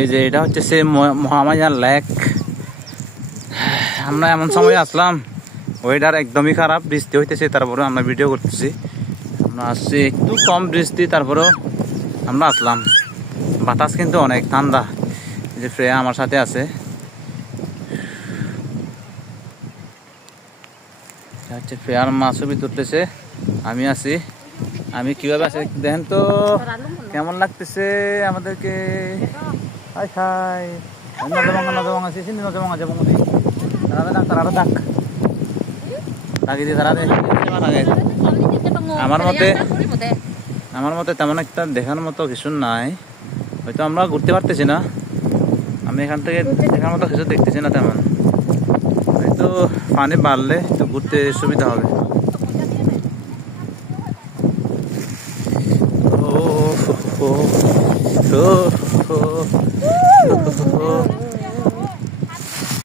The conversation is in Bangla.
এই যে এটা হচ্ছে সে মহামায়ার লেক। আমরা এমন সময় আসলাম, ওয়েদার একদমই খারাপ, বৃষ্টি হইতেছে, তারপরে আমরা ভিডিও করতেছি। আমরা আসছি একটু কম বৃষ্টি, তারপরেও আমরা আসলাম। বাতাস কিন্তু অনেক ঠান্ডা। যে ফ্রেয়া আমার সাথে আছে, হচ্ছে ফ্রেয়ার মা ছবি তুলতেছে, আমি আছি। আমি কিভাবে আছি দেখেন তো, কেমন লাগতেছে আমাদেরকে। হাই হাই নজমং আছে, সিনি নজমং আছে বঙ্গদি তারা ডাক ডাকি দিয়ে তারা আমার মতে তেমন একটা দেখার মতো কিছু নাই। হয়তো আমরা ঘুরতে পারতেছি না, আমি এখান থেকে দেখার মতো কিছু দেখতেছি না তেমন। হয়তো পানি বাড়লে একটু ঘুরতে সুবিধা হবে। ও